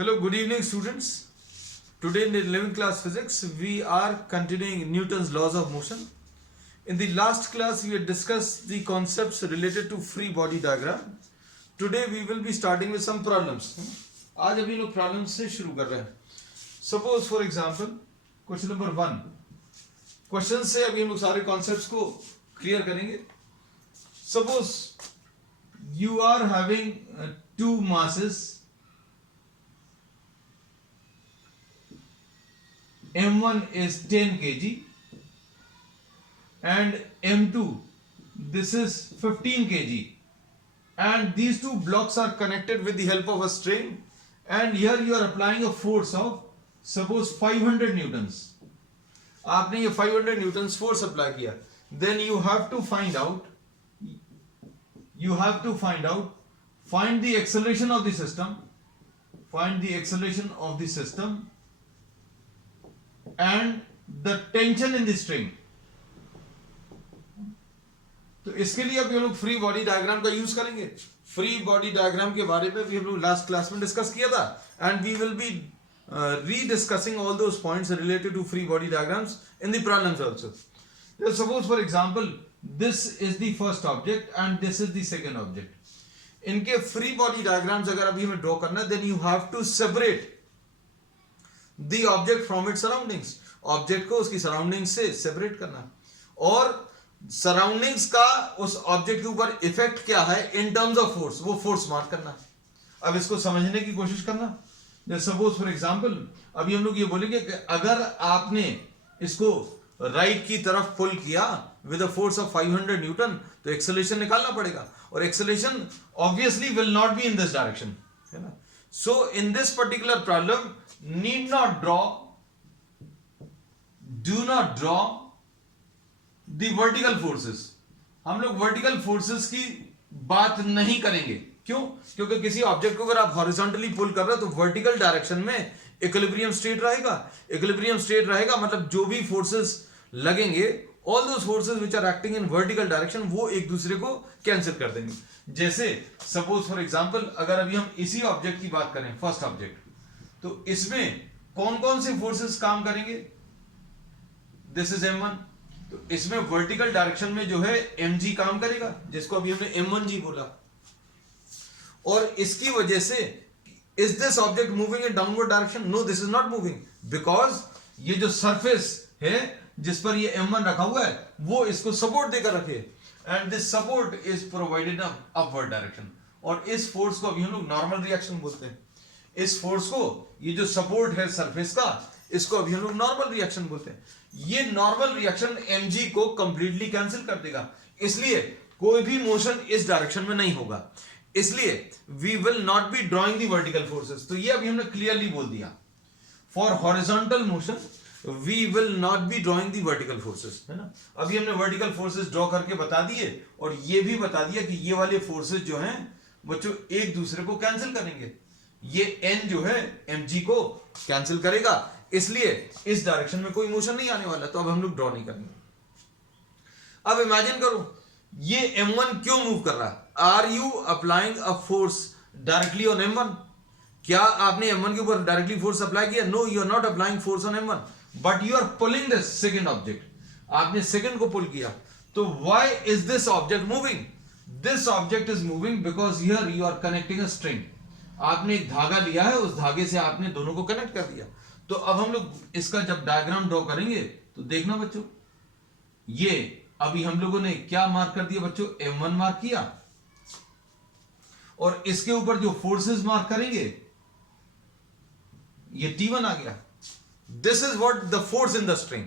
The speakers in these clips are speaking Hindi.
Hello, good evening students. Today in 11th class physics we are continuing Newton's laws of motion. In the last class we had discussed the concepts related to free body diagram. Today we will be starting with some problems. आज अभी लोग problems से शुरू कर रहे हैं. Suppose for example question number 1. Question से अभी हम लोग सारे concepts को clear करेंगे. Suppose you are having two masses M1 is 10 kg and M2 this is 15 kg and these two blocks are connected with the help of a string and here you are applying a force of suppose 500 newtons. आपने ये 500 newtons force apply किया, then you have to find out find the acceleration of the system and the tension in the string. तो इसके लिए अभी हम लोग फ्री बॉडी डायग्राम का यूज करेंगे. फ्री बॉडी डायग्राम के बारे में भी हम लोग लास्ट क्लास में डिस्कस किया था and we will be rediscussing all those points related to free body diagrams in the problems also. Suppose for example this is the first object and this is the second object. इनके फ्री बॉडी डायग्राम्स अगर अभी हमें ड्रॉ करना है then you have to separate the object from its surroundings. Object को उसकी सराउंडिंग्स से सेपरेट करना और सराउंडिंग्स का उस ऑब्जेक्ट के ऊपर इफेक्ट क्या है इन टर्म्स ऑफ फोर्स, वो फोर्स मार्क करना. अब इसको समझने की कोशिश करना. सपोज फॉर एग्जांपल अभी हम लोग ये बोलेंगे कि अगर आपने इसको राइट की तरफ पुल किया with a force of 500 newton तो एक्सेलरेशन निकालना पड़ेगा और acceleration obviously will not be in this direction, है ना. So in this particular problem do not draw the vertical forces. हम लोग vertical forces की बात नहीं करेंगे. क्यों? क्योंकि किसी ऑब्जेक्ट को अगर आप हॉरिजॉन्टली पुल कर रहे हो तो वर्टिकल डायरेक्शन में इक्विलिब्रियम स्टेट रहेगा. इक्विलिब्रियम स्टेट रहेगा मतलब जो भी फोर्सेस लगेंगे all those forces which are acting in vertical direction वो एक दूसरे को कैंसिल कर देंगे. जैसे सपोज फॉर एग्जांपल अगर अभी हम इसी ऑब्जेक्ट की बात करें फर्स्ट ऑब्जेक्ट, तो इसमें कौन कौन से फोर्सेस काम करेंगे. This is M1. तो इसमें वर्टिकल डायरेक्शन में जो है mg काम करेगा जिसको अभी हमने M1g बोला. और इसकी वजह से is this object moving in downward direction? No, this is not moving because ये जो सरफेस है जिस पर ये M1 रखा हुआ है वो इसको सपोर्ट देकर रखे and this support is provided in upward direction. और इस फोर्स को अभी हम लोग नॉर्मल रिएक्शन बोलते हैं. इस फोर्स को, ये जो सपोर्ट है सरफेस का, इसको अभी हम लोग नॉर्मल रिएक्शन बोलते हैं. ये नॉर्मल रिएक्शन mg को कंप्लीटली कैंसिल कर देगा, इसलिए कोई भी मोशन इस डायरेक्शन में नहीं होगा. इसलिए we will not be drawing the vertical forces. तो ये अभी हमने क्लियरली बोल दिया for horizontal motion we will not be drawing the vertical forces, है ना. अभी हमने वर्टिकल फोर्सेस ड्रॉ करके बता दिए और ये भी बता दिया कि ये वाले फोर्सेस जो हैं बच्चों एक दूसरे को कैंसिल करेंगे. ये n जो है mg को कैंसिल करेगा, इसलिए इस डायरेक्शन में कोई मोशन नहीं आने वाला. तो अब हम लोग ड्रॉ नहीं करेंगे. अब इमेजिन करो ये M1 क्यों मूव कर रहा है. Are you applying a force directly on M1? क्या आपने M1 के ऊपर डायरेक्टली फोर्स अप्लाई किया? No, you are not applying force on M1 but you are pulling this second object. आपने सेकंड को पुल किया. तो why is this object moving? This object is moving because here you are connecting a string. आपने एक धागा लिया है, उस धागे से आपने दोनों को कनेक्ट कर दिया. तो अब हम लोग इसका जब डायग्राम ड्रॉ करेंगे तो देखना बच्चों, ये अभी हम लोगों ने क्या मार्क कर दिया बच्चों? M1 मार्क किया और इसके ऊपर जो फोर्सेस मार्क करेंगे ये T1 आ गया. This is what the force in the string.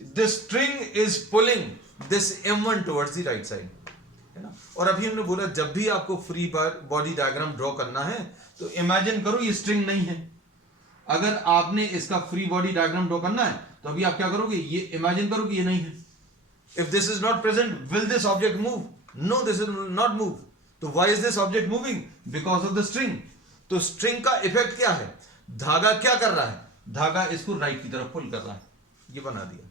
The string is pulling this M1 towards the right side, है ना. और अभी हमने बोला जब भी आपको फ्री बॉडी डायग्राम ड्रॉ करना है तो इमेजिन करो ये स्ट्रिंग नहीं है. अगर आपने इसका फ्री बॉडी डायग्राम ड्रॉ करना है तो अभी आप क्या करोगे? ये इमेजिन करो कि ये नहीं है. If this is not present will this object move? No, this is not move. तो why is this object moving? Because of the string. तो स्ट्रिंग का इफेक्ट क्या है? धागा क्या कर रहा है? धागा इसको राइट की तरफ पुल कर रहा है. ये बना दिया.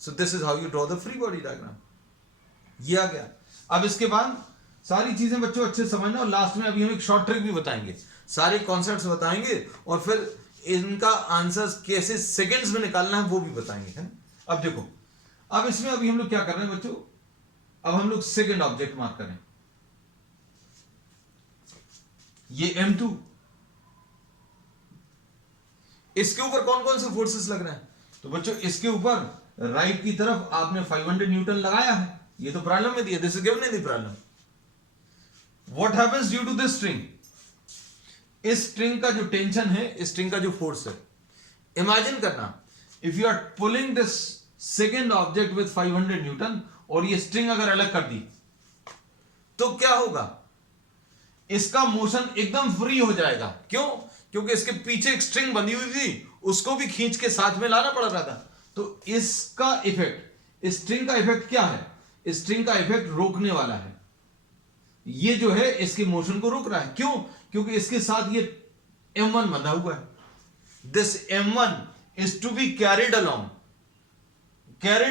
So this is how you draw the free body diagram. ये आ गया. अब इसके बाद सारी चीजें बच्चों अच्छे से समझना, और लास्ट में अभी हम एक शॉर्ट ट्रिक भी बताएंगे, सारे कॉन्सेप्ट्स बताएंगे, और फिर इनका आंसर कैसे सेकंड्स में निकालना है वो भी बताएंगे, है ना। अब देखो, अब इसमें अभी हम लोग क्या कर रहे हैं बच्चों, अब हम लोग सेकंड ऑब्जेक्ट मार्क करें, ये M2, इसके ऊपर कौन कौन से फोर्सेस लग रहे हैं, तो बच्चों इसके ऊपर राइट की तरफ आपने 500 न्यूटन लगाया है, ये तो प्रॉब्लम में दिया, this is given in the problem. What happens due to this string, इस स्ट्रिंग का जो टेंशन है, इस स्ट्रिंग का जो फोर्स है, इमेजिन करना if you are pulling this second object with 500 newton, और ये स्ट्रिंग अगर अलग कर दी तो क्या होगा, इसका मोशन एकदम फ्री हो जाएगा। क्यों? क्योंकि इसके पीछे एक स्ट्रिंग बंधी हुई थी, उसको भी खींच के साथ में लाना पड़ रहा था। तो इसका इफेक्ट, इस स्ट्रिंग का इफेक्ट क्या है, इस स्ट्रिंग का इफेक्ट रोकने वाला है, ये जो है इसके मोशन को रोक रहा है। क्यों? क्योंकि इसके साथ ये M1 बंधा हुआ है। This M1 is to be carried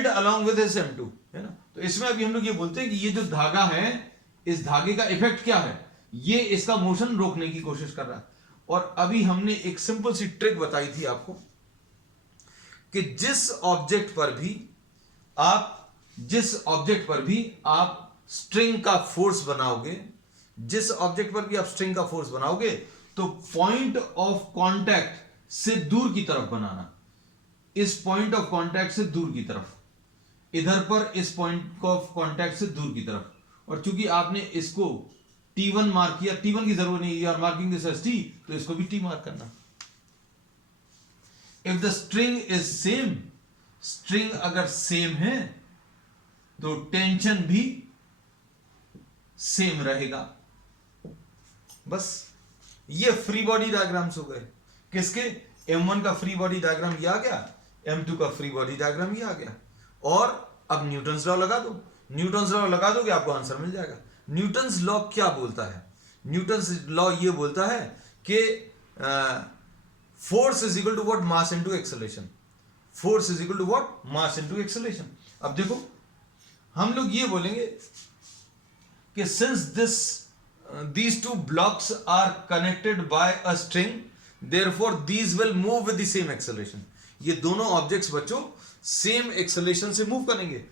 along with this M2, है ना। तो इसमें अभी हम लोग ये बोलते हैं कि ये जो धागा है, इस धागे का इफेक्ट क्या है, ये इसका मोशन रोकने की कोशिश कर रहा है। और अभी हमने एक सिंपल सी ट्रिक बताई थी आपको कि जिस ऑब्जेक्ट पर भी आप स्ट्रिंग का फोर्स बनाओगे, जिस ऑब्जेक्ट पर भी आप स्ट्रिंग का फोर्स बनाओगे, तो पॉइंट ऑफ कांटेक्ट से दूर की तरफ बनाना, इस पॉइंट ऑफ कांटेक्ट से दूर की तरफ, इधर पर इस पॉइंट ऑफ कांटेक्ट से दूर की तरफ। और चूंकि आपने इसको T1 मार्क किया, T1 की जरूरत नहीं, you are marking this as T, तो इसको भी T मार्क करना। If the string is same, string अगर सेम है तो टेंशन भी सेम रहेगा। बस ये फ्री बॉडी डायग्राम्स हो गए। किसके? M1 का फ्री बॉडी डायग्राम ये आ गया, M2 का फ्री बॉडी डायग्राम ये आ गया। और अब न्यूटन्स लॉ लगा दो, न्यूटन्स लॉ लगा दोगे आपको आंसर मिल जाएगा। न्यूटन्स लॉ क्या बोलता है? न्यूटन्स लॉ ये बोलता है कि force is equal to what, mass into acceleration. Force is equal to what, mass into acceleration. अब देखो हम लोग ये बोलेंगे कि since these two blocks are connected by a string, therefore these will move with the same acceleration। ये दोनों ऑब्जेक्ट्स बच्चों सेम एक्सेलरेशन से मूव करेंगे।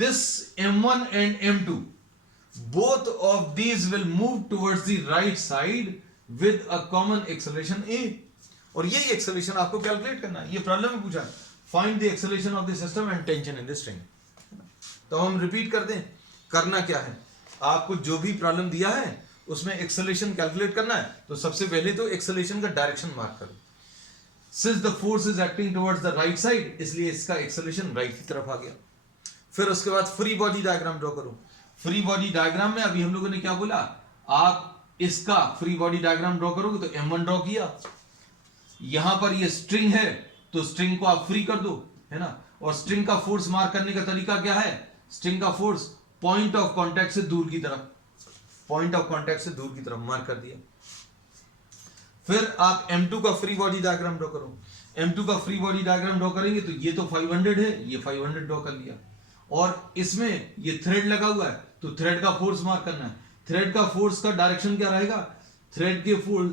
This M1 and M2, both of these will move towards the right side with a common acceleration A। और यही एक्सेलरेशन आपको कैलकुलेट करना है। ये प्रॉब्लम में पूछा है, find the acceleration of the system and tension in the string. तो हम रिपीट कर दें, करना क्या है, आपको जो भी प्रॉब्लम दिया है उसमें एक्सेलरेशन कैलकुलेट करना है। तो सबसे पहले तो एक्सेलरेशन का डायरेक्शन मार्क करो। Since the force is acting towards the right side, इसलिए इसका एक्सेलरेशन राइट की तरफ आ गया। फिर उसके बाद फ्री बॉडी डायग्राम ड्रॉ करो। फ्री बॉडी डायग्राम में अभी हम लोगों ने क्या बोला, आप इसका फ्री बॉडी डायग्राम ड्रॉ करोगे तो M1 ड्रॉ किया, यहां पर ये स्ट्रिंग है तो स्ट्रिंग को आप फ्री कर दो, है ना। और स्ट्रिंग का फोर्स मार्क करने का तरीका क्या है, स्ट्रिंग का फोर्स पॉइंट ऑफ कांटेक्ट से दूर की तरफ, पॉइंट ऑफ कांटेक्ट से दूर की तरफ मार्क कर दिया। फिर आप M2 का फ्री बॉडी डायग्राम ड्रॉ करो। M2 का फ्री बॉडी डायग्राम ड्रॉ करेंगे तो ये तो 500 है, ये 500 ड्रॉ कर लिया। और इसमें ये थ्रेड लगा हुआ है तो थ्रेड का फोर्स मार्क करना है। थ्रेड का फोर्स का डायरेक्शन क्या रहेगा, थ्रेड के फोर्स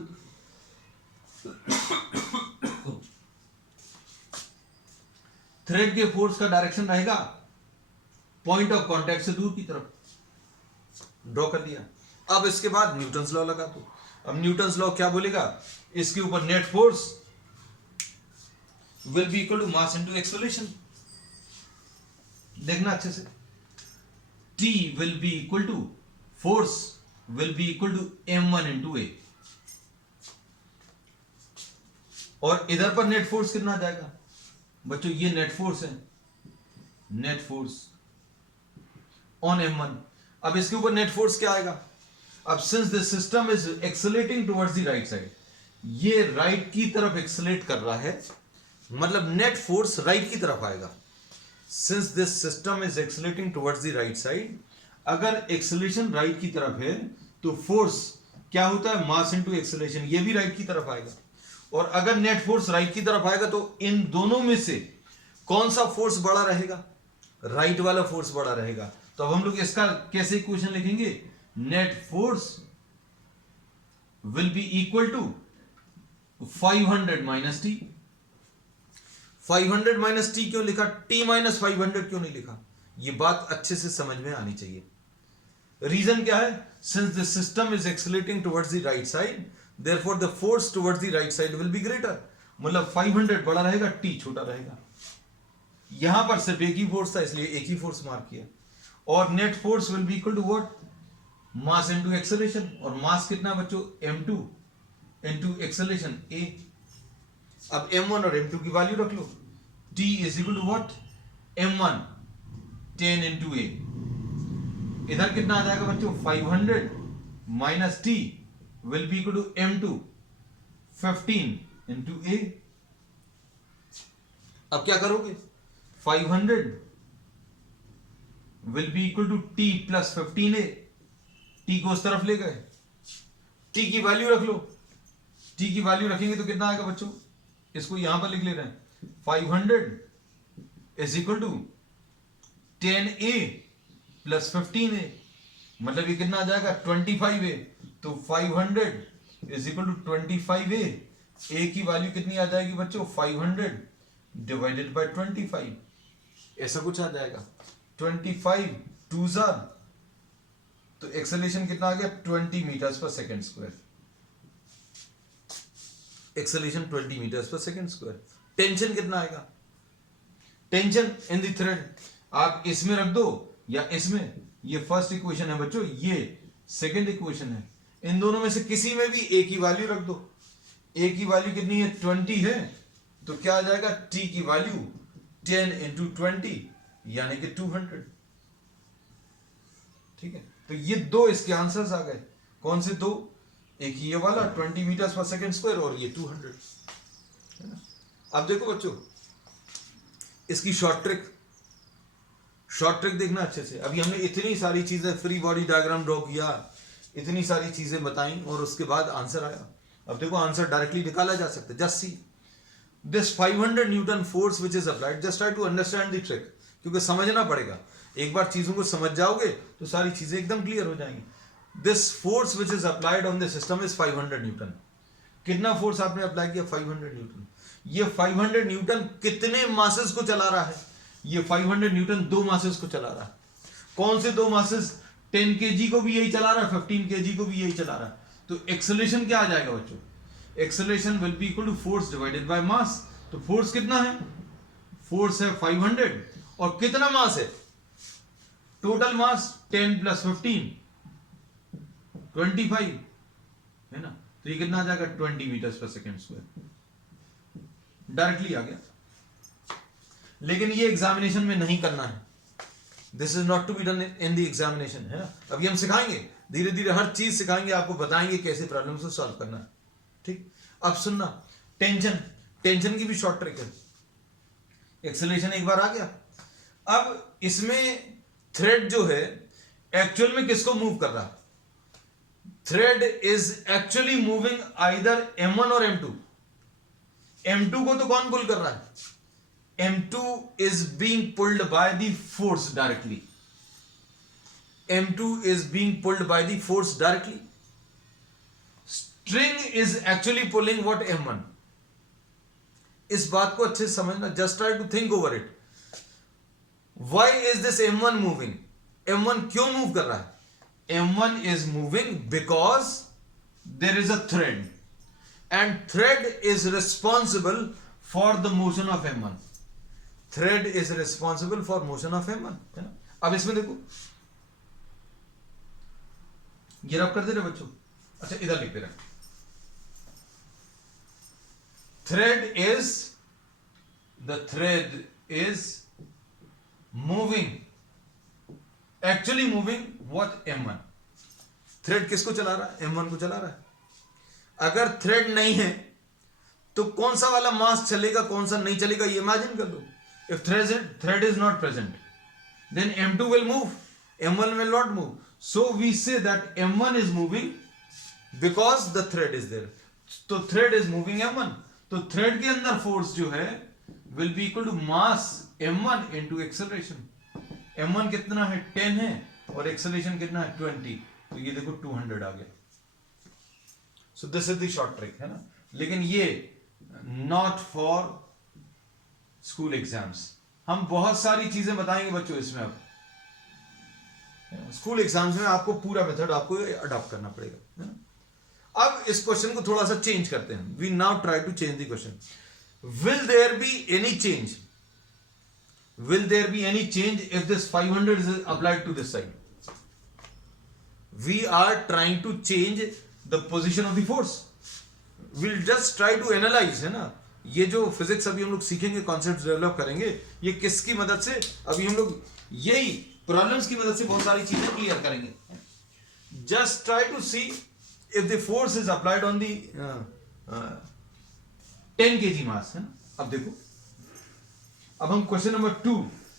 थ्रेड के फोर्स का डायरेक्शन रहेगा पॉइंट ऑफ कांटेक्ट से दूर की तरफ, ड्रॉ कर दिया। अब इसके बाद न्यूटन्स लॉ लगा दो। अब न्यूटन्स लॉ क्या बोलेगा, इसके ऊपर net force will be equal to mass into acceleration. देखना अच्छे से, T will be equal to force will be equal to M1 into A। और इधर पर नेट फोर्स कितना आ जाएगा बच्चों, ये नेट फोर्स है, नेट फोर्स ऑन M1। अब इसके ऊपर नेट फोर्स क्या आएगा, अब since this system is accelerating towards the right side, ये राइट की तरफ एक्सेलेट कर रहा है, मतलब नेट फोर्स राइट की तरफ आएगा। Since this system is accelerating towards the right side, अगर एक्सेलेरेशन राइट की तरफ है तो फोर्स क्या होता है, मास इनटू एक्सेलेरेशन, ये भी राइट की तरफ आएगा। और अगर नेट फोर्स राइट की तरफ आएगा तो इन दोनों में से कौन सा फोर्स बड़ा रहेगा, राइट वाला फोर्स बड़ा रहेगा। तो अब हम लोग इसका कैसे इक्वेशन लिखेंगे, net force will be equal to 500 minus T. 500 minus T क्यों लिखा, टी माइनस 500 क्यों नहीं लिखा? ये बात अच्छे से समझ में आनी चाहिए। रीजन क्या है? Since the system is accelerating towards the right side, therefore the force towards the right side will be greater. मतलब 500 बड़ा रहेगा, टी छोटा रहेगा। यहां पर सिर्फ एक ही फोर्स था, इसलिए एक ही फोर्स मार्क किया। और net force will be equal to what? Mass into acceleration. और मास कितना बच्चों? m2 into acceleration a। अब m1 और m2 की वैल्यू रख लो। t is equal to what? m1 10 into a। इधर कितना आ जाएगा बच्चों? 500 minus T will be equal to m2 15 into a। अब क्या करोगे? 500 will be equal to t plus 15a। t को उस तरफ ले गए, t की वैल्यू रख लो। t की वैल्यू रखेंगे तो कितना आएगा बच्चों? इसको यहां पर लिख ले रहे हैं। 500 is equal to 10a plus 15a। मतलब ये कितना आ जाएगा? 25a। तो 500 is equal to 25a। a की वैल्यू कितनी आ जाएगी बच्चों? 500 डिवाइडेड बाय 25। ऐसा कुछ आ जाएगा। 25 2 जार, तो एक्सेलरेशन कितना आ गया? 20 मीटर्स पर सेकेंड स्क्वायर। एक्सेलरेशन 20 मीटर्स पर सेकेंड स्क्वायर। टेंशन कितना आएगा? टेंशन इन द थ्रेड आप इसमें रख दो या इसमें। ये फर्स्ट इक्वेशन है बच्चों, ये सेकंड इक्वेशन है। इन दोनों में से किसी में भी a की वैल्यू रख दो। a की वैल्यू कितनी है? 20 है। तो क्या आ जाएगा? t की वैल्यू 10 इंटू 20 यानी कि 200। ठीक है, तो ये दो इसके आंसर्स आ गए। कौन से दो? एक ये वाला 20 मीटर्स पर सेकेंड स्क्वायर और ये 200, है ना। अब देखो बच्चों इसकी शॉर्ट ट्रिक देखना अच्छे से। अभी हमने इतनी सारी चीजें, फ्री बॉडी डायग्राम ड्रॉ किया, इतनी सारी चीजें बताई और उसके बाद आंसर आया। अब देखो आंसर डायरेक्टली निकाला जा सकता है। Just see this 500 newton force which is applied, just try to understand the trick, क्योंकि समझना पड़ेगा। एक बार चीजों को समझ जाओगे तो सारी चीजें एकदम क्लियर हो जाएंगी। This force which is applied on the system is 500 Newton. कितना फोर्स आपने अप्लाई किया? 500 न्यूटन। ये 500 न्यूटन कितने मासेस को चला रहा है? ये 500 न्यूटन दो मासेस को चला रहा है। कौन से दो मासेस? 10 kg को भी यही चला रहा है, 15 kg को भी यही चला रहा है। तो एक्सेलरेशन क्या आ जाएगा बच्चों? Acceleration will be equal to force divided by mass. तो फोर्स कितना है? फोर्स है 500 और कितना मास है? टोटल मास 10 प्लस 15 25, है ना। तो ये कितना आ जाएगा? 20 मीटर्स पर सेकेंड स्क्वायर। डायरेक्टली आ गया। लेकिन ये एग्जामिनेशन में नहीं करना है। This is not to be done in the examination, है ना। अभी हम सिखाएंगे, धीरे धीरे हर चीज सिखाएंगे, आपको बताएंगे कैसे प्रॉब्लम को सॉल्व करना है। ठीक, अब सुनना, टेंशन की भी शॉर्ट ट्रिक है। एक्सेलरेशन एक बार आ गया। अब इसमें थ्रेड जो है एक्चुअल में किसको मूव कर रहा है? Thread is actually moving either m1 और m2। m2 को तो कौन पुल कर रहा है? m2 is being pulled by the force directly. m2 is being pulled by the force directly. String is actually pulling what? m1. इस बात को अच्छे से समझना, just try to think over it. Why is this m1 moving? m1 क्यों मूव कर रहा है? m1 is moving because there is a thread, and thread is responsible for the motion of m1. Thread is responsible for motion of m1, है ना। अब इसमें देखो, ये रब कर दे रहे बच्चों। अच्छा इधर लिख दे रहे, thread is moving, actually moving what? m1। Thread किसको चला रहा है? m1 को चला रहा है। अगर थ्रेड नहीं है तो कौन सा वाला मास चलेगा, कौन सा नहीं चलेगा, ये इमेजिन कर लो। If thread is not present, then m2 will move, m1 will not move. So we say that m1 is moving because the thread is there. तो thread is moving m1. तो thread के अंदर force जो है will be equal to mass m1 into acceleration. m1 कितना है? 10 है और acceleration कितना है? 20. तो ये देखो 200 आ गया। So this is the short trick, है ना। लेकिन ये नॉट फॉर स्कूल एग्जाम्स। हम बहुत सारी चीजें बताएंगे बच्चों इसमें। अब स्कूल एग्जाम्स में आपको पूरा मेथड आपको अडॉप्ट करना पड़ेगा, है ना। अब इस क्वेश्चन को थोड़ा सा चेंज करते हैं। We now try to change the question. Will there be any change, will there be any change if this 500 is applied to this side? We are trying to change the position of the force. We'll just try to analyze, है ना। ये जो फिजिक्स अभी हम लोग सीखेंगे, कॉन्सेप्ट डेवलप करेंगे, ये किसकी मदद से, अभी हम लोग यही प्रॉब्लम्स की मदद से बहुत सारी चीजें क्लियर करेंगे। Just try to see if the force is applied on the 10 kg मास, है ना। अब देखो, अब हम क्वेश्चन नंबर 2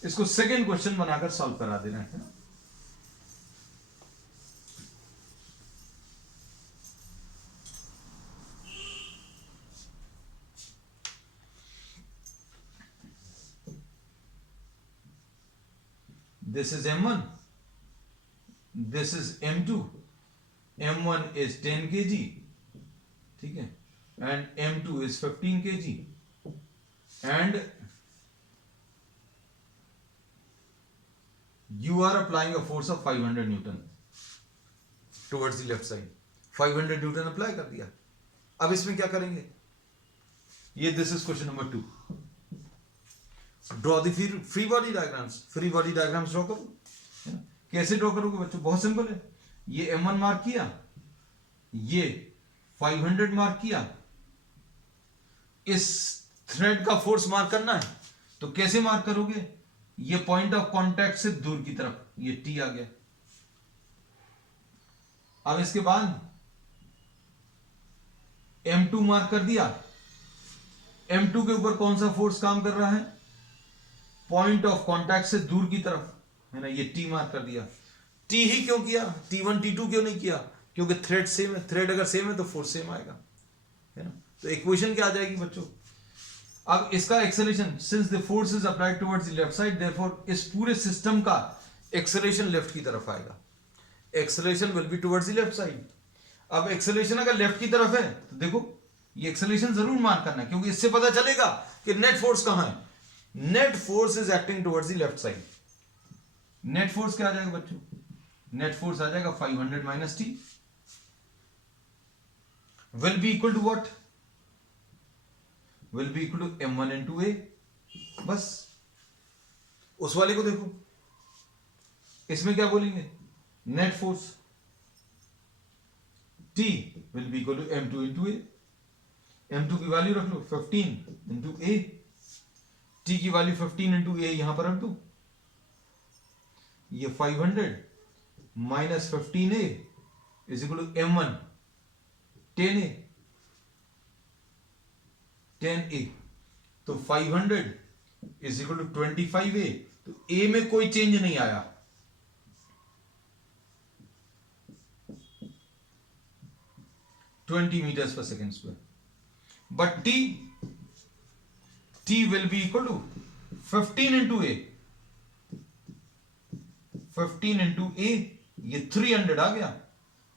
इसको सेकंड क्वेश्चन बनाकर सॉल्व करा दे रहे हैं, ना। This is M1, this is M2, M1 is 10 kg, ठीक है, and M2 is 15 kg, and you are applying a force of 500 Newton towards the left side. 500 Newton apply कर दिया। अब इसमें क्या करेंगे, ये this is question number 2। Draw the free body diagrams. Free body diagrams draw करो, है ना। कैसे ड्रॉ करोगे बच्चों, बहुत सिंपल है। ये M1 मार्क किया, ये 500 मार्क किया, इस थ्रेड का फोर्स मार्क करना है। तो कैसे मार्क करोगे, ये पॉइंट ऑफ कांटेक्ट से दूर की तरफ, ये T आ गया। अब इसके बाद M2 मार्क कर दिया। M2 के ऊपर कौन सा फोर्स काम कर रहा है, पॉइंट ऑफ कांटेक्ट से दूर की तरफ, है ना, ये T मार्क कर दिया। T ही क्यों किया, T1 T2 क्यों नहीं किया, क्योंकि थ्रेड सेम है। थ्रेड अगर सेम है तो फोर्स सेम आएगा, है ना। तो इक्वेशन क्या आ जाएगी बच्चों, अब इसका acceleration, since the force is applied towards the left side, therefore इस पूरे सिस्टम का एक्सेलरेशन लेफ्ट की तरफ आएगा। Acceleration will be towards the left side. अब एक्सेलरेशन अगर लेफ्ट की तरफ है तो देखो ये एक्सेलरेशन जरूर मार्क करना है, क्योंकि इससे पता चलेगा कि नेट फोर्स कहां है। Net force is acting towards the left side. Net force क्या आ जाएगा बच्चों, नेट फोर्स आ जाएगा 500 minus T will be equal to what, will be equal to M1 into A। बस उस वाले को देखो, इसमें क्या बोलेंगे, net force T will be equal to M2 into A। M2 की वैल्यू रख लो 15 into A, T की वैल्यू 15 into A यहां पर रख दो। ये 500 minus 15A is equal to M1 10A 10A। तो 500 इज इक्वल टू 25A। तो A में कोई चेंज नहीं आया, ट्वेंटी मीटर्स पर second square. But T will be equal to 15 into A, 15 into A, ये 300 आ गया,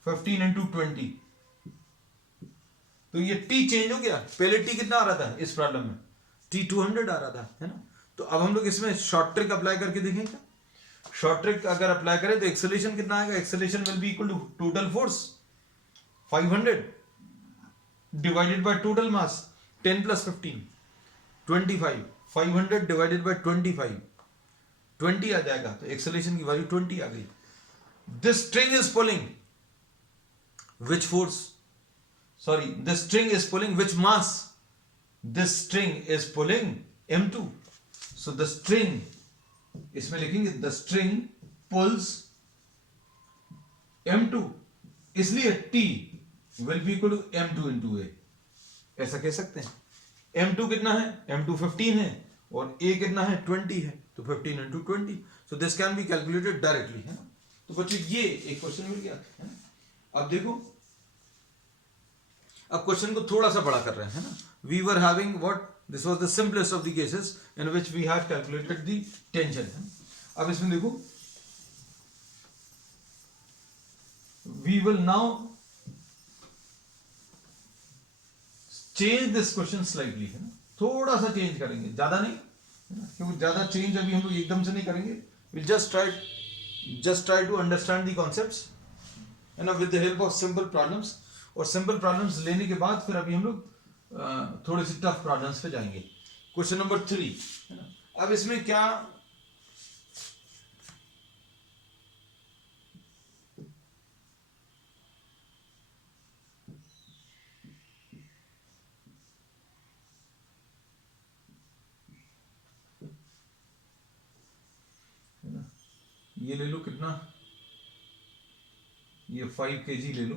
15 इंटू 20, तो ये T चेंज हो गया। पहले T कितना आ रहा था इस प्रॉब्लम में, T 200 आ रहा था, है ना। तो अब हम लोग इसमें शॉर्ट ट्रिक अप्लाई करके देखें क्या। शॉर्ट ट्रिक अगर अप्लाई करें तो एक्सेलरेशन कितना आएगा, acceleration will be equal to total force 500 divided by total mass 10 plus 15 25, 500 divided by 25 20 आ जाएगा। तो एक्सेलरेशन की वैल्यू 20 आ गई। This string is pulling which force, sorry, the string is pulling which mass, this string is pulling M2। so the string, इसमें लिखेंगे the string pulls M2, इसलिए T will be equal to M2 into A। ऐसा कह सकते हैं। M2 कितना है, M2 15 है और A कितना है 20 है, तो 15 into 20, so this can be calculated directly, है ना। तो बच्चों ये एक क्वेश्चन मिल गया, है ना। अब देखो, अब क्वेश्चन को थोड़ा सा बड़ा कर रहे हैं, है ना। We were having what, this was the simplest of the cases in which we have calculated the tension. अब इसमें देखो, we will now change this question slightly, है ना, थोड़ा सा चेंज करेंगे, ज्यादा नहीं, है ना, क्योंकि ज्यादा चेंज अभी हम लोग एकदम से नहीं करेंगे. Will just try to understand the concepts, है ना, with the help of simple problems. और सिंपल प्रॉब्लम्स लेने के बाद फिर अभी हम लोग थोड़े से टफ प्रॉब्लम्स पे जाएंगे. क्वेश्चन नंबर 3, है ना. अब इसमें क्या, ये ले लो, कितना, ये 5 kg ले लो,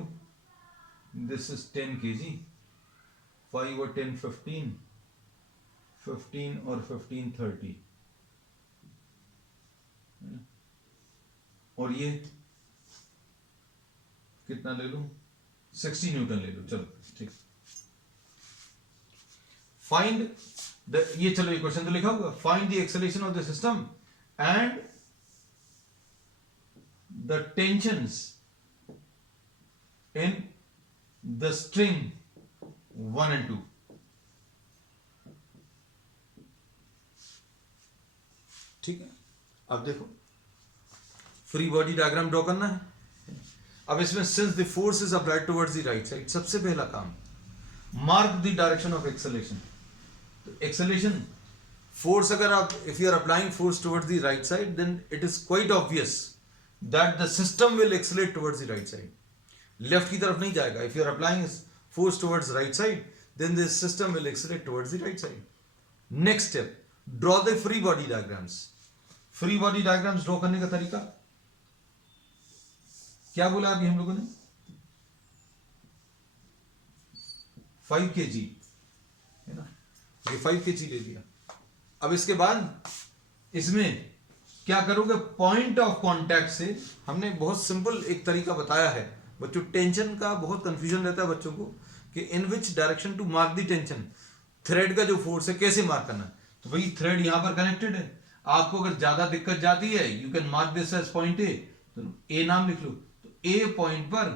दिस इज 10 kg, 5 और 10 15, 15 और 15 30, और ये कितना ले लो, 60 न्यूटन ले लो. चलो ठीक. फाइंड द, ये चलो ये क्वेश्चन तो लिखा होगा, find the acceleration of the system and the tensions in the string 1 and 2. ठीक है. अब देखो फ्री बॉडी डायग्राम ड्रॉ करना है. अब इसमें since the force is applied towards the right side, सबसे पहला काम mark the direction of acceleration. तो एक्सेलरेशन फोर्स, अगर आप if you are applying force towards the right side, then it is quite obvious that the system will accelerate towards the right side. Left की तरफ नहीं जाएगा. If you are applying force towards right side, then the system will accelerate towards the right side. Next step, draw the free body diagrams. Free body diagrams draw करने का तरीका क्या बोला अभी हम लोगों ने, 5 kg, है ना, ये 5 kg ले लिया. अब इसके बाद इसमें क्या करोगे, पॉइंट ऑफ कांटेक्ट से, हमने बहुत सिंपल एक तरीका बताया है बच्चों. टेंशन का बहुत कंफ्यूजन रहता है बच्चों को कि in which direction to mark the tension. Thread का जो फोर्स है कैसे मार्क करना है, तो भाई थ्रेड यहां पर कनेक्टेड है. आपको अगर ज्यादा दिक्कत जाती है, you can mark this as point A, तो ए नाम लिख लो. तो ए पॉइंट पर,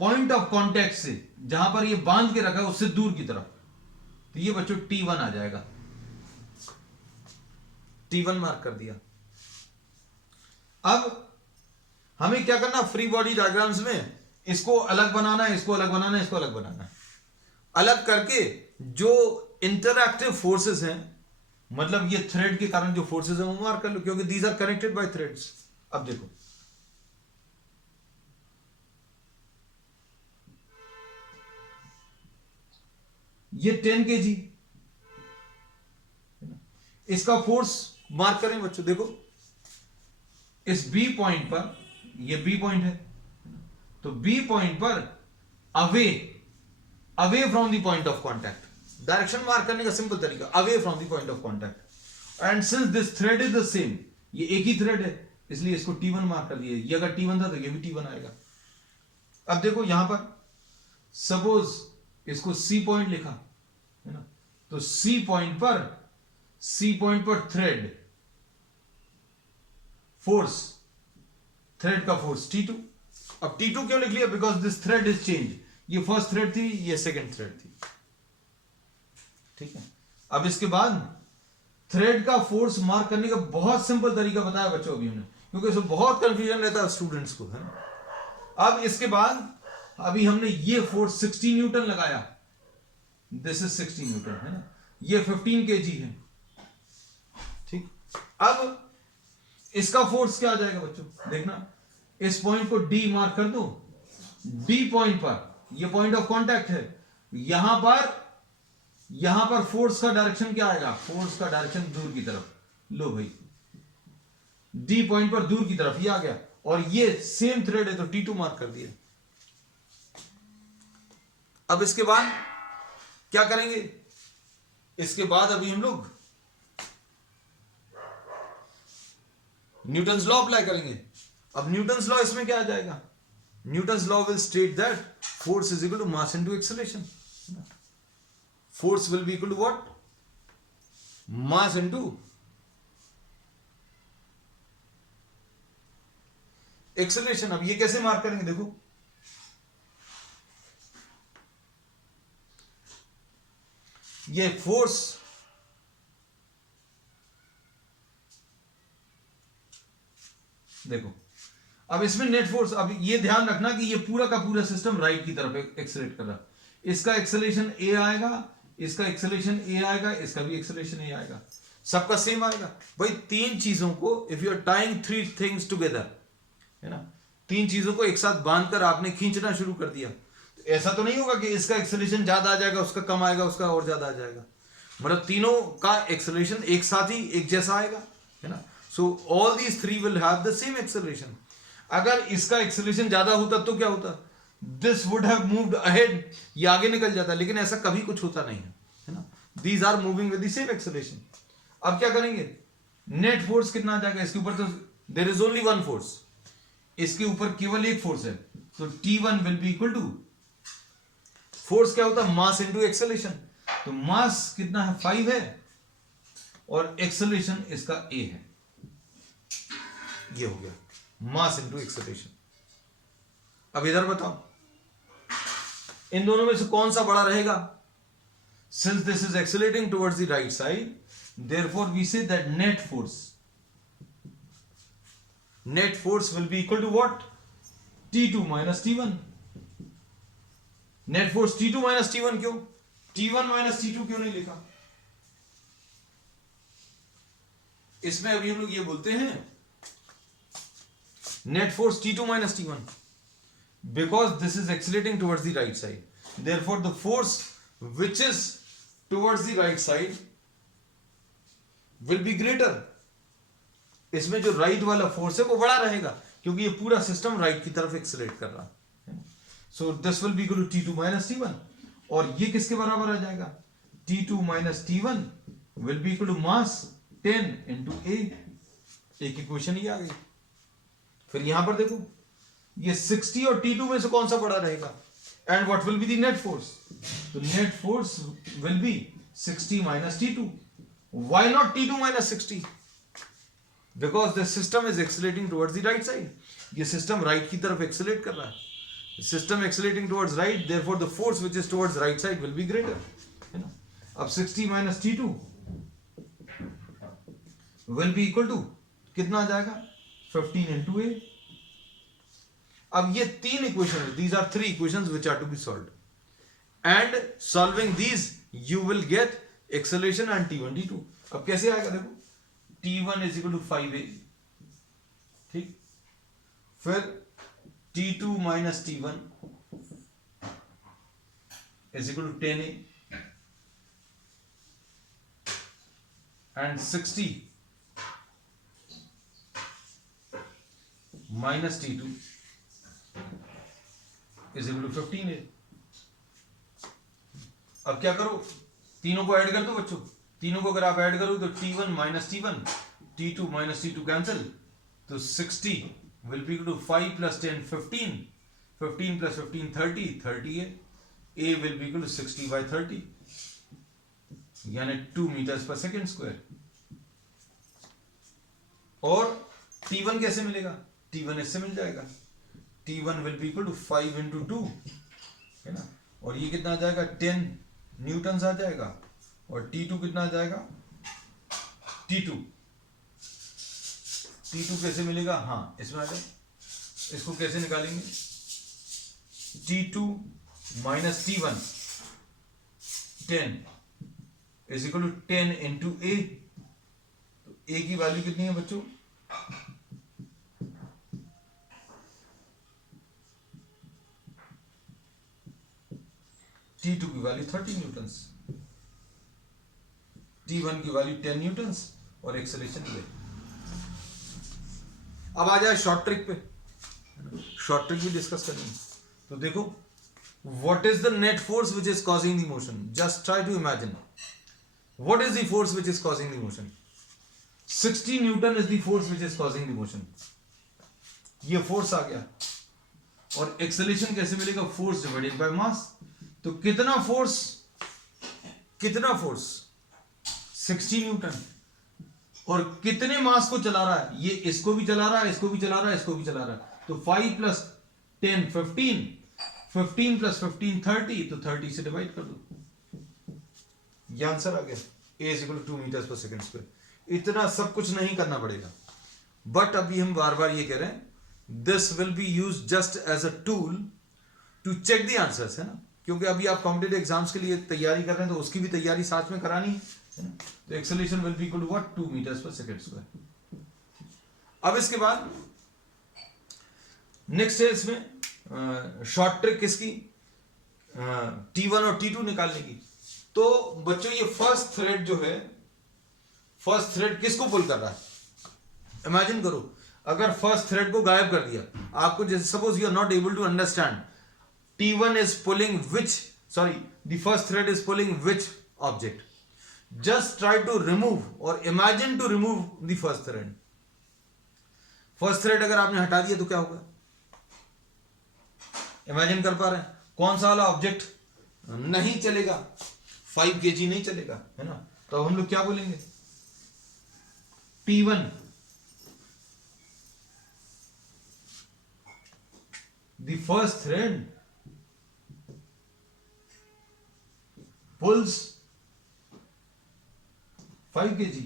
पॉइंट ऑफ कांटेक्ट से जहां पर ये बांध के रखा है उससे दूर की तरफ, तो ये बच्चों T1 आ जाएगा. T1 मार्क कर दिया. अब हमें क्या करना, फ्री बॉडी डायग्राम्स में इसको अलग बनाना है, इसको अलग बनाना है, इसको अलग बनाना है. अलग करके जो इंटरएक्टिव फोर्सेस हैं, मतलब ये थ्रेड के कारण जो फोर्सेस हैं वो मार्क कर लो, क्योंकि these are connected by threads. अब देखो ये 10 kg, इसका फोर्स मार्क करें बच्चों. देखो इस बी पॉइंट पर, ये बी पॉइंट है, तो बी पॉइंट पर away from the point of contact, direction mark करने का सिंपल तरीका, away from the point of contact. And since this thread is the same, ये एक ही थ्रेड है, इसलिए इसको T1 मार्क कर दिया. ये अगर T1 था तो ये भी T1 आएगा. अब देखो यहां पर सपोज इसको C पॉइंट लिखा, है ना, तो C पॉइंट पर थ्रेड फोर्स, थ्रेड का फोर्स T2. अब T2 क्यों लिख लिया, because this thread is change. ये फर्स्ट थ्रेड थी, ये सेकंड थ्रेड थी. ठीक है. अब इसके बाद थ्रेड का फोर्स मार्क करने का बहुत सिंपल तरीका बताया बच्चों अभी हमने, क्योंकि इसमें बहुत कंफ्यूजन रहता है स्टूडेंट्स को, है ना. अब इसके बाद अभी हमने ये फोर्स 60 न्यूटन लगाया, दिस इज 60 न्यूटन, है ना, ये 15 kg है. ठीक. अब इसका फोर्स क्या आ जाएगा बच्चों, देखना, इस पॉइंट को D मार्क कर दो. D पॉइंट पर, ये पॉइंट ऑफ कांटेक्ट है, यहां पर फोर्स का डायरेक्शन क्या आएगा, फोर्स का डायरेक्शन दूर की तरफ. लो भाई D पॉइंट पर दूर की तरफ ये आ गया, और ये सेम थ्रेड है तो T2 मार्क कर दिया. अब इसके बाद क्या करेंगे, इसके बाद अभी हम लोग न्यूटन्स लॉ अप्लाई करेंगे. अब न्यूटन्स लॉ इसमें क्या आ जाएगा, Newton's law will state that force is equal to mass into acceleration. Force will be equal to what, mass into acceleration. अब ये कैसे मार्क करेंगे, देखो ये फोर्स देखो, अब इसमें नेट फोर्स, अब ये ध्यान रखना कि ये पूरा का पूरा सिस्टम राइट की तरफ एक्सेलरेट कर रहा है। इसका एक्सेलरेशन ए आएगा, इसका एक्सेलरेशन ए आएगा, इसका भी एक्सेलरेशन ए आएगा, सबका सेम आएगा। भाई तीन चीजों को, if you are tying three things together, है ना, तीन चीजों को एक साथ बांधकर आपने खींचना शुरू कर दिया, तो ऐसा तो नहीं होगा कि इसका एक्सेलरेशन ज्यादा आ जाएगा, उसका कम आएगा, उसका और ज्यादा आ जाएगा। मतलब तीनों का एक्सेलरेशन एक साथ ही एक जैसा आएगा, है ना। So all these three will have the same acceleration. अगर इसका एक्सेलरेशन ज्यादा होता तो क्या होता, this would have moved ahead, ये आगे निकल जाता, लेकिन ऐसा कभी कुछ होता नहीं है ना। These are moving with the same acceleration. अब क्या करेंगे, नेट फोर्स कितना आ जाएगा, इसके ऊपर तो there is only one force, इसके ऊपर केवल एक फोर्स है, तो T1 will be equal to, force क्या होता है, मास इनटू एक्सेलरेशन, तो मास कितना है 5 है, और एक्सेलरेशन इसका a है, ये हो गया मास इनटू एक्सेलरेशन। अब इधर बताओ इन दोनों में से कौन सा बड़ा रहेगा, since this is accelerating towards the right side, therefore we say that net force will be equal to what, T2 minus T1। Net force T2 minus T1 क्यों, T1 minus T2 क्यों नहीं लिखा, इसमें अभी हम लोग ये बोलते हैं net force T2 minus T1 because this is accelerating towards the right side, therefore the force which is towards the right side will be greater। इसमें जो राइट वाला फोर्स है वो बड़ा रहेगा, क्योंकि ये पूरा सिस्टम राइट की तरफ एक्सेलरेट कर रहा है। So this will be equal to T2 minus T1, और ये किसके बराबर आ जाएगा, T2 minus T1 will be equal to mass 10 into A। एक इक्वेशन ये आ गई। फिर यहां पर देखो ये 60 और T2 में से कौन सा बड़ा रहेगा, and what will be the net force, तो net force will be 60 minus T2। Why not T2 minus 60? Because the system is accelerating towards the right side. ये system right की तरफ accelerate कर रहा है। System accelerating towards right, therefore the force which is towards right side will be greater, है ना। अब 60 minus T2 will be equal to कितना आ जाएगा, 15 into A। अब ये तीन equations, these are three equations which are to be solved, and solving these you will get acceleration and T1 T2। अब कैसे आएगा, देखो T1 is equal to 5A, ठीक, फिर T2 minus T1 is equal to 10A, and 60 minus T2 is equal to 15A। अब क्या करो, तीनों को ऐड कर दो बच्चों, तीनों को अगर आप ऐड करो तो T1 minus T1, T2 minus T2 cancel, तो 60 will be equal to 5 plus 10 15, 15 plus 15 30, 30 है, A will be equal to 60 by 30, यानी 2 मीटर्स पर सेकेंड स्क्वायर। और T1 कैसे मिलेगा, T1 इससे मिल जाएगा, T1 will be equal to 5 into 2, है ना, और ये कितना आ जाएगा 10 न्यूटन आ जाएगा, और T2 कितना आ जाएगा, T2 कैसे मिलेगा, हाँ इसमें आ जाए, इसको कैसे निकालेंगे, T2 minus T1 10 is equal to 10 into A। तो A की वैल्यू कितनी है बच्चों, T2 की वैल्यू 30 न्यूटन्स, T1 की वैल्यू 10 न्यूटन्स, और एक्सेलरेशन ये। अब आ जाए शॉर्ट ट्रिक पे, शॉर्ट ट्रिक भी डिस्कस करेंगे। तो देखो what is the net force which is causing the motion, just try to imagine what is the force which is causing the motion. 60 newton is the force which is causing the motion, ये फोर्स आ गया, और एक्सेलरेशन कैसे मिलेगा, फोर्स डिवाइडेड बाय मास। तो कितना फोर्स 60 न्यूटन, और कितने मास को चला रहा है, ये इसको भी चला रहा है, इसको भी चला रहा है, इसको भी चला रहा है, तो 5 प्लस 10 15, 15 प्लस 15 30, तो 30 से डिवाइड कर दो, ये आंसर आ गया। a is equal to 2 meters पर सेकंड स्क्वायर। इतना सब कुछ नहीं करना पड़ेगा, बट अभी हम बार बार ये कह रहे हैं, this will be use just as a tool to check the answers, है ना, क्योंकि अभी आप कॉम्पिटिटिव एग्जाम्स के लिए तैयारी कर रहे हैं तो उसकी भी तैयारी साथ में करानी है ना। तो acceleration will be equal to what, 2 meters पर सेकंड स्क्वायर। अब इसके बाद नेक्स्ट है इसमें शॉर्ट ट्रिक किसकी, T1 और T2 निकालने की। तो बच्चों ये फर्स्ट थ्रेड जो है, फर्स्ट थ्रेड किसको पुल कर रहा है, इमेजिन करो अगर फर्स्ट थ्रेड को गायब कर दिया, आपको जैसे suppose you are not able to understand, T1 is pulling which, sorry, the first thread is pulling which object. Just try to remove or imagine to remove the first thread. First thread अगर आपने हटा दिया तो क्या होगा, इमेजिन कर पा रहे हैं, कौन सा वाला ऑब्जेक्ट नहीं चलेगा, 5 kg नहीं चलेगा, है ना। तो हम लोग क्या बोलेंगे, T1 the first thread pulls 5 kg।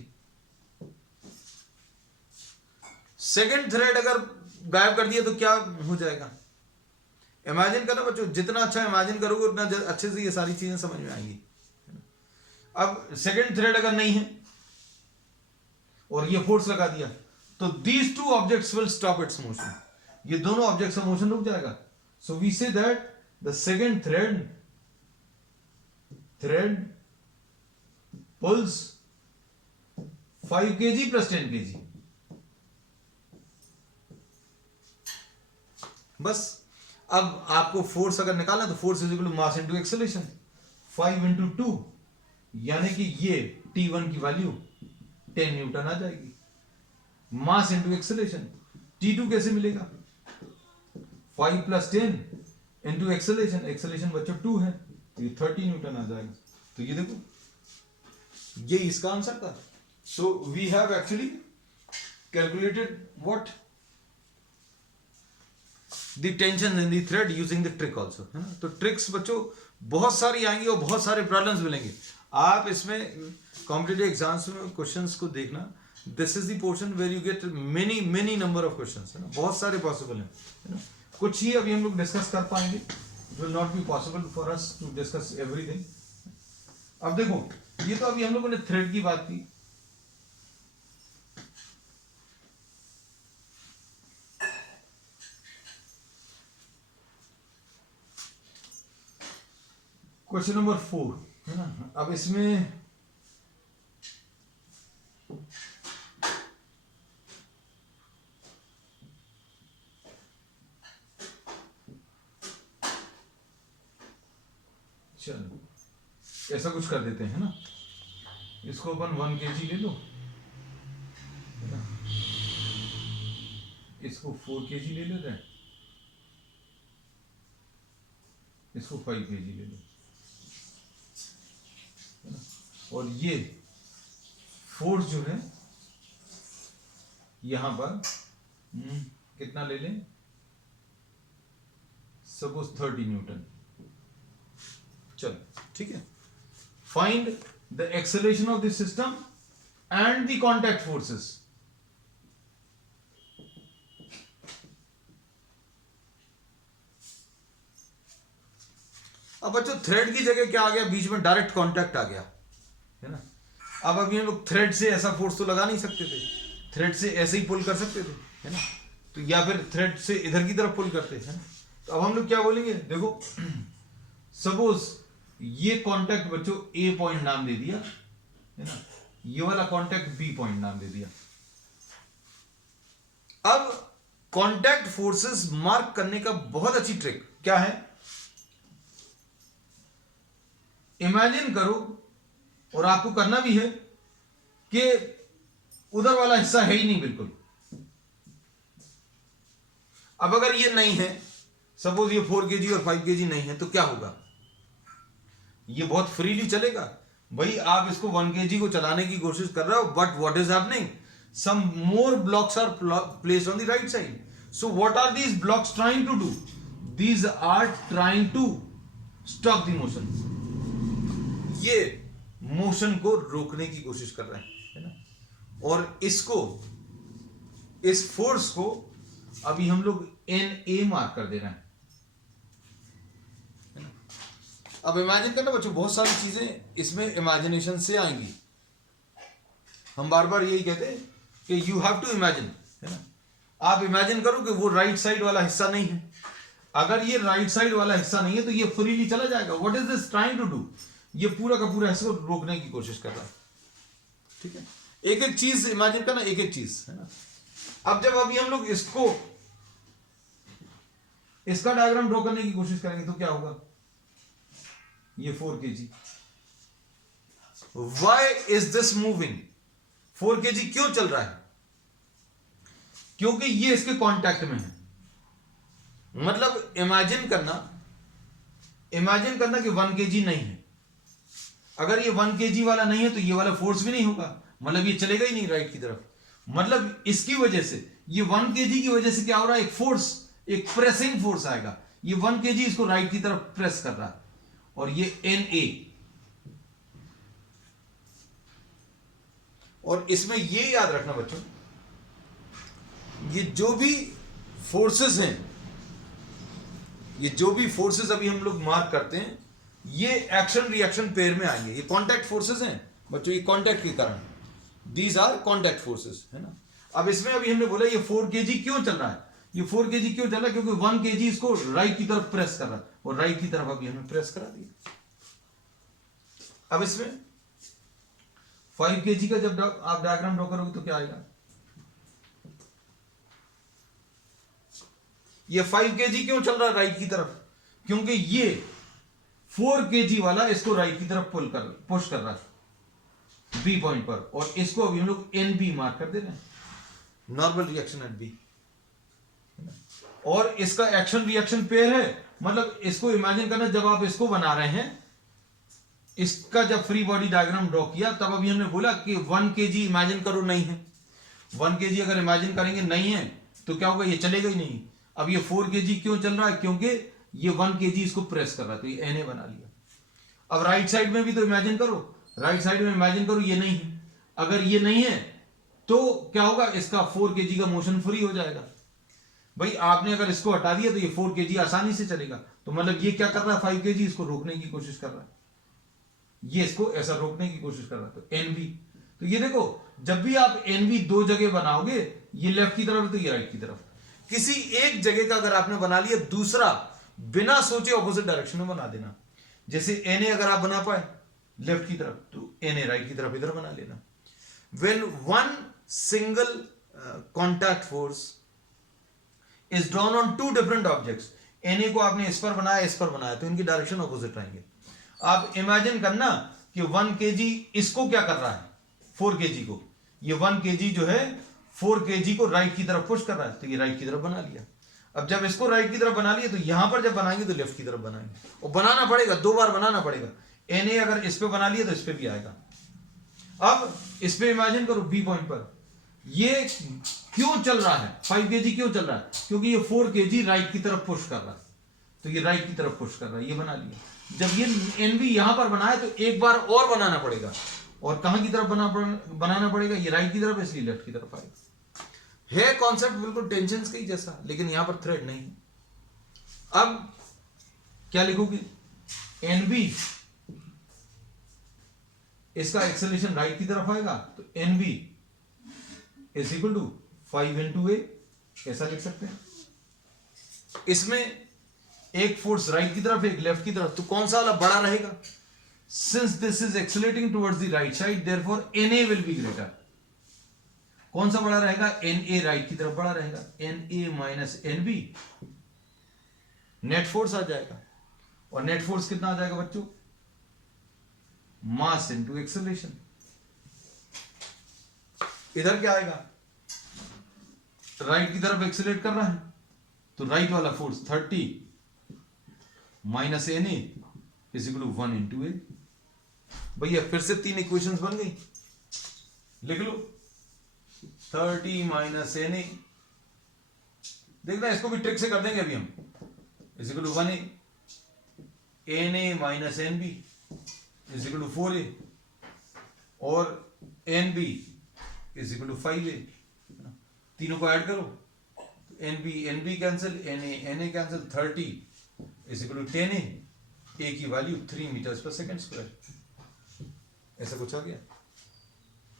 Second thread अगर गायब कर दिया तो क्या हो जाएगा, इमेजिन करना बच्चों, जितना अच्छा इमेजिन करोगे उतना अच्छे से ये सारी चीजें समझ में आएंगी। अब सेकेंड थ्रेड अगर नहीं है और ये फोर्स लगा दिया, तो these two objects will stop its motion, ये दोनों ऑब्जेक्ट्स का मोशन रुक जाएगा। So we say that the second thread pulls 5 kg plus 10 kg। बस अब आपको फोर्स अगर निकालना तो force is equal to mass into acceleration, 5 into 2, यानी कि ये T1 की वैल्यू 10 न्यूटन आ जाएगी। मास इनटू एक्सेलरेशन, T2 कैसे मिलेगा, 5 प्लस 10 इंटू एक्सेलरेशन, एक्सेलरेशन बच्चों 2 है, तो ये 30 न्यूटन आ जाएगा। तो ये देखो, ये इसका आंसर था। So we have actually calculated what, the tension in the thread using the trick also, है ना। तो ट्रिक्स बच्चों बहुत सारी आएंगी और बहुत सारे प्रॉब्लम्स मिलेंगे। आप इसमें कॉम्पिटिटिव एग्जाम्स में क्वेश्चंस को देखना, this is the portion where you get many many number of questions, है ना, बहुत सारे पॉसिबल हैं, है ना। कुछ ही अभी हम लोग डिस्कस कर पाएंगे, it will not be possible for us to discuss everything. अब देखो, ये तो अभी हम लोगों ने थ्रेड की बात की, क्वेश्चन नंबर 4, है ना। अब इसमें चलो ऐसा कुछ कर देते हैं ना, इसको अपन 1 kg ले लो, है ना, इसको 4 kg ले लेते हैं, इसको 5 kg ले लो, है ना। और ये फोर्स जो है यहां पर कितना ले लें, सपोज 30 न्यूटन। चलो ठीक है, find the acceleration of the system and the contact forces. अब बच्चों थ्रेड की जगह क्या आ गया, बीच में डायरेक्ट कांटेक्ट आ गया, है ना। अब अभी हम लोग थ्रेड से ऐसा फोर्स तो लगा नहीं सकते थे, थ्रेड से ऐसे ही पुल कर सकते थे, है ना, तो या फिर थ्रेड से इधर की तरफ पुल करते हैं। तो अब हम लोग क्या बोलेंगे, देखो सपोज ये कांटेक्ट बच्चों ए पॉइंट नाम दे दिया, है ना, ये वाला कांटेक्ट बी पॉइंट नाम दे दिया। अब कांटेक्ट फोर्सेस मार्क करने का बहुत अच्छी ट्रिक क्या है, इमेजिन करो, और आपको करना भी है कि उधर वाला हिस्सा है ही नहीं बिल्कुल। अब अगर ये नहीं है, सपोज ये 4 kg और 5 kg नहीं है, तो क्या होगा, ये बहुत फ्रीली चलेगा भाई। आप इसको 1 kg को चलाने की कोशिश कर रहे हो, but what is happening, some more blocks are placed on the right side, So what are these blocks trying to do? These are trying to stop the motion. ये मोशन को रोकने की कोशिश कर रहे हैं, है ना? और इसको, इस फोर्स को अभी हम लोग NA मार्क कर दे रहे हैं, है ना? अब इमेजिन करना बच्चों, बहुत सारी चीजें इसमें इमेजिनेशन से आएंगी। हम बार बार यही कहते हैं कि यू हैव टू इमेजिन, है ना? आप इमेजिन करो कि वो राइट साइड वाला हिस्सा नहीं है। अगर ये राइट साइड वाला हिस्सा नहीं है तो ये फ्रीली चला जाएगा। What is this trying to do? ये पूरा का पूरा हिस्सा रोकने की कोशिश कर रहा है, ठीक है? एक एक चीज इमेजिन करना, एक एक चीज, है ना? अब जब अभी हम लोग इसका डायग्राम ड्रॉ करने की कोशिश करेंगे तो क्या होगा? ये 4 kg। Why is this moving? 4 kg क्यों चल रहा है? क्योंकि ये इसके कांटेक्ट में है। मतलब इमेजिन करना कि 1 kg नहीं है। अगर ये 1 kg वाला नहीं है तो ये वाला फोर्स भी नहीं होगा, मतलब ये चलेगा ही नहीं राइट की तरफ। मतलब इसकी वजह से, ये 1 kg की वजह से क्या हो रहा है? एक फोर्स, एक प्रेसिंग फोर्स आएगा। ये 1 kg इसको राइट की तरफ प्रेस कर रहा है, और ये NA। और इसमें ये याद रखना बच्चों, ये जो भी फोर्सेस हैं, ये जो भी फोर्सेस अभी हम लोग मार्क करते हैं, ये एक्शन रिएक्शन पेयर में आएंगे। ये कांटेक्ट फोर्सेस हैं बच्चों, ये कांटेक्ट के कारण, दीज आर कांटेक्ट फोर्सेस, है ना? अब इसमें अभी हमने बोला ये 4 kg क्यों चल रहा है? ये 4 kg क्यों चल रहा है? क्योंकि 1 kg इसको राइट की तरफ प्रेस कर रहा है, और राइट की तरफ अभी हमने प्रेस करा दिया। अब इसमें 5 kg का जब आप डायग्राम ड्रॉ करोगे तो क्या आएगा? ये 5 kg क्यों चल रहा है राइट की तरफ? क्योंकि ये 4 kg वाला इसको राइट की तरफ पुश कर रहा है बी पॉइंट पर, और इसको अभी हम लोग NB मार्क कर दे रहे हैं, नॉर्मल रिएक्शन एट बी। और इसका एक्शन रिएक्शन पेयर है। मतलब इसको इमेजिन करना, जब आप इसको बना रहे हैं, इसका जब फ्री बॉडी डायग्राम ड्रॉ किया, तब अभी हमने बोला कि 1 kg इमेजिन करो नहीं है। 1 kg अगर इमेजिन करेंगे नहीं है तो क्या होगा? ये चलेगा ही नहीं। अब ये 4 kg क्यों चल रहा है? क्योंकि ये 1 kg इसको प्रेस कर रहा है, तो ये NA बना लिया। अब राइट साइड में भी तो इमेजिन करो, राइट साइड में इमेजिन करो ये नहीं है। अगर ये नहीं है तो क्या होगा? इसका 4 kg का मोशन फ्री हो जाएगा। भाई आपने अगर इसको हटा दिया तो ये 4 kg आसानी से चलेगा। तो मतलब ये क्या कर रहा है? 5 kg इसको रोकने की कोशिश कर रहा है, ये इसको ऐसा रोकने की कोशिश कर रहा है, तो NB। तो ये देखो, जब भी आप NB 2 जगह बनाओगे, ये लेफ्ट की तरफ तो ये राइट की तरफ, किसी एक जगह का अगर आपने बना लिया, दूसरा बिना सोचे ऑपोजिट डायरेक्शन में बना देना। जैसे NA अगर आप बना पाए लेफ्ट की तरफ, तो NA राइट की तरफ इधर बना लेना। When one single contact force is drawn on 2 different objects, NA को आपने इस पर बनाया, इस पर बनाया, तो इनकी डायरेक्शन ऑपोजिट रहेंगे। आप इमेजिन करना कि 1 kg इसको क्या कर रहा है? 4 kg को, ये 1 kg जो है 4 kg को राइट की तरफ पुश कर रहा है, तो ये राइट की तरफ बना लिया। अब जब इसको राइट की तरफ बना लिया, तो यहां पर जब बनाएंगे तो लेफ्ट की तरफ बनाएंगे, और बनाना पड़ेगा, 2 बार बनाना पड़ेगा। NA अगर इस पे बना लिया तो इस पे भी आएगा। अब इस पे इमेजिन करो बी पॉइंट पर, ये क्यों चल रहा है? 5 kg क्यों चल रहा है? क्योंकि ये 4 kg राइट की तरफ पुश कर रहा है, तो ये राइट की तरफ पुश कर रहा है, ये बना लिया। जब ये NB यहां पर बनाया तो एक बार और बनाना पड़ेगा, और कहां की तरफ बनाना पड़ेगा? ये राइट की तरफ, इसलिए लेफ्ट की तरफ आएगा। है कॉन्सेप्ट बिल्कुल टेंशन का ही जैसा, लेकिन यहां पर थ्रेड नहीं। अब क्या लिखोगे? NB, इसका एक्सेलरेशन राइट की तरफ आएगा, तो NB is equal to 5 into A, ऐसा लिख सकते हैं। इसमें एक फोर्स राइट की तरफ, एक लेफ्ट की तरफ, तो कौन सा वाला बड़ा रहेगा? Since this is accelerating towards the right side, therefore NA will be greater. कौन सा बड़ा रहेगा? NA राइट की तरफ बड़ा रहेगा। NA minus NB, net force आ जाएगा, और नेट फोर्स कितना आ जाएगा बच्चों? Mass into acceleration. इधर क्या आएगा? राइट की तरफ एक्सेलरेट कर रहा है, तो राइट वाला force 30 minus NA is equal to 1 into A। भैया फिर से 3 इक्वेशंस बन गई, लिख लो। 30 माइनस NA देखना इसको भी ट्रिक से कर देंगे अभी हम। Is equal to 1a na minus nb is equal to 4a और nb is equal to 5a। तीनों को ऐड करो, nb cancel, na cancel, 30 is equal to 10a, a की वैल्यू 3 मीटर्स पर सेकेंड स्क्वायर। ऐसा कुछ आ गया,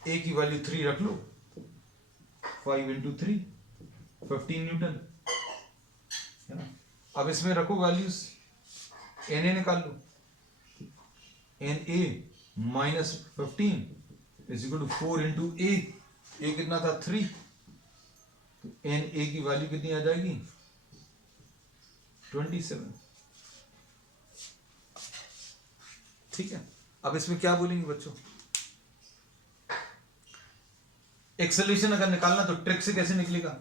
a की वैल्यू 3 रख लो, 5 इंटू 3 15 न्यूटन है ना। अब इसमें रखो वैल्यूज, na निकाल लो, na minus 15 is equal to 4 into a कितना था 3, तो na की वैल्यू कितनी आ जाएगी 27। ठीक है, अब इसमें क्या बोलेंगे बच्चों, एक्सेलरेशन अगर निकालना तो ट्रिक से कैसे निकलेगा,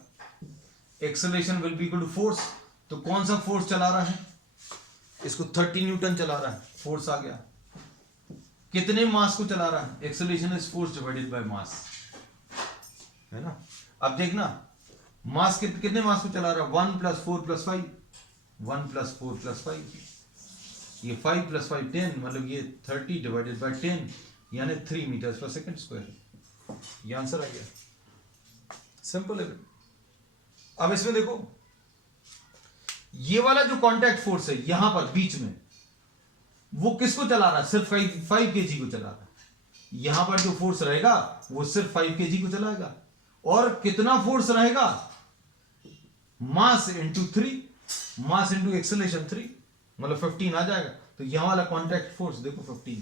acceleration will be equal to force. तो कौन सा फोर्स चला रहा है इसको, 30 न्यूटन चला रहा है, फोर्स आ गया। कितने मास को चला रहा है, acceleration is force divided by मास, है ना। अब देखना मास कितने मास को चला रहा है, 1 प्लस 4 प्लस 5, 1 प्लस 4 प्लस 5, ये 5 प्लस 5 10, मतलब ये 30 डिवाइडेड बाय 10 यानी 3 मीटर्स पर सेकेंड स्क्वायर। ये आंसर आ गया, सिंपल है। अब इसमें देखो ये वाला जो कांटेक्ट फोर्स है यहां पर बीच में, वो किसको चला रहा है, सिर्फ 5 kg को चला रहा है। यहां पर जो फोर्स रहेगा वो सिर्फ 5 kg को चलाएगा, और कितना फोर्स रहेगा, mass into 3, mass into acceleration 3, मतलब 15 आ जाएगा। तो यहां वाला कांटेक्ट फोर्स देखो 15,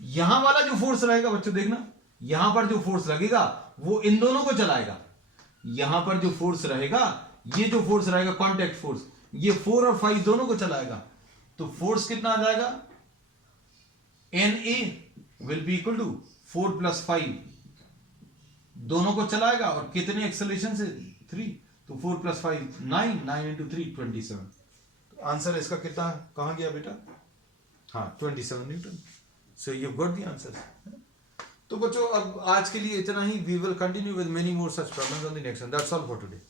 यहां वाला जो फोर्स रहेगा बच्चों देखना, यहां पर जो फोर्स लगेगा वो इन दोनों को चलाएगा। यहां पर जो फोर्स रहेगा, ये जो फोर्स रहेगा कांटेक्ट फोर्स, ये 4 और 5 दोनों को चलाएगा। तो फोर्स कितना आ जाएगा, Na will be equal to 4 plus 5, दोनों को चलाएगा, और कितने एक्सेलरेशन से 3, तो 4 प्लस 5 9, 9 इंटू 3 27। तो आंसर इसका कितना कहां गया बेटा, हाँ 27 newton. So you got the answer. तो बच्चों अब आज के लिए इतना ही, we will continue with many more such problems on the next one. That's all for today.